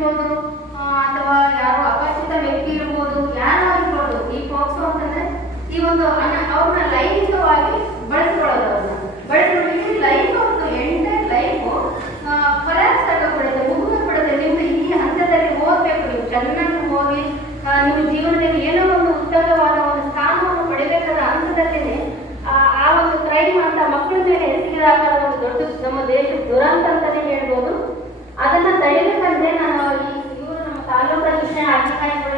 ಇರ್ಬೋದು, ಅಥವಾ ಯಾರೋ ಅಪರಿಚಿತ ವ್ಯಕ್ತಿ ಇರ್ಬೋದು, ಯಾರೋ ಇರ್ಬೋದು. ಈ ಪೋಕ್ಸೋ ಅಂತಂದ್ರೆ ಈ ಒಂದು ಅವ್ರನ್ನ ಲೈಂಗಿಕವಾಗಿ ಬಳಸ್ಕೊಳ್ಳೋದು, ಅವ್ರನ್ನ ಬಳಸ್ಕೊಂಡು ಇಡೀ ಲೈಫ್, ಅವ್ರದ್ದು ಎಂಟೈರ್ ಲೈಫು ಕೊಲ್ಯಾಪ್ಸ್ ಆಗೋಗ್ಬಿಡುತ್ತೆ, ಮುಗಿದ್ಬಿಡುತ್ತೆ. ನಿಮ್ಗೆ ಈ ಹಂತದಲ್ಲಿ ಹೋಗ್ಬೇಕು, ನೀವು ಚೆನ್ನಾಗಿ ಹೋಗಿ ನಿಮ್ಮ ಜೀವನದಲ್ಲಿ ಏನೋ ಒಂದು ಉತ್ತಮವಾದ ಒಂದು ಸ್ಥಾನವನ್ನು ಪಡೆಯಬೇಕಾದ ಹಂತದಲ್ಲಿ ಆ ಒಂದು ಕ್ರೈಮ್ ಅಂತ ಮಕ್ಕಳ ಮೇಲೆ ಎಸಗಿದಾಗ ಒಂದು ದೊಡ್ಡ ನಮ್ಮ ದೇಶದ ದುರಂತ ಅಂತಾನೆ ಹೇಳ್ಬೋದು. ಅದನ್ನ ತಡೆಯಬೇಕಂದ್ರೆ ನಾನು ಇವರು ನಮ್ಮ ತಾಲೂಕು ಶಿಕ್ಷಣ ಅಧಿಕಾರಿಗಳು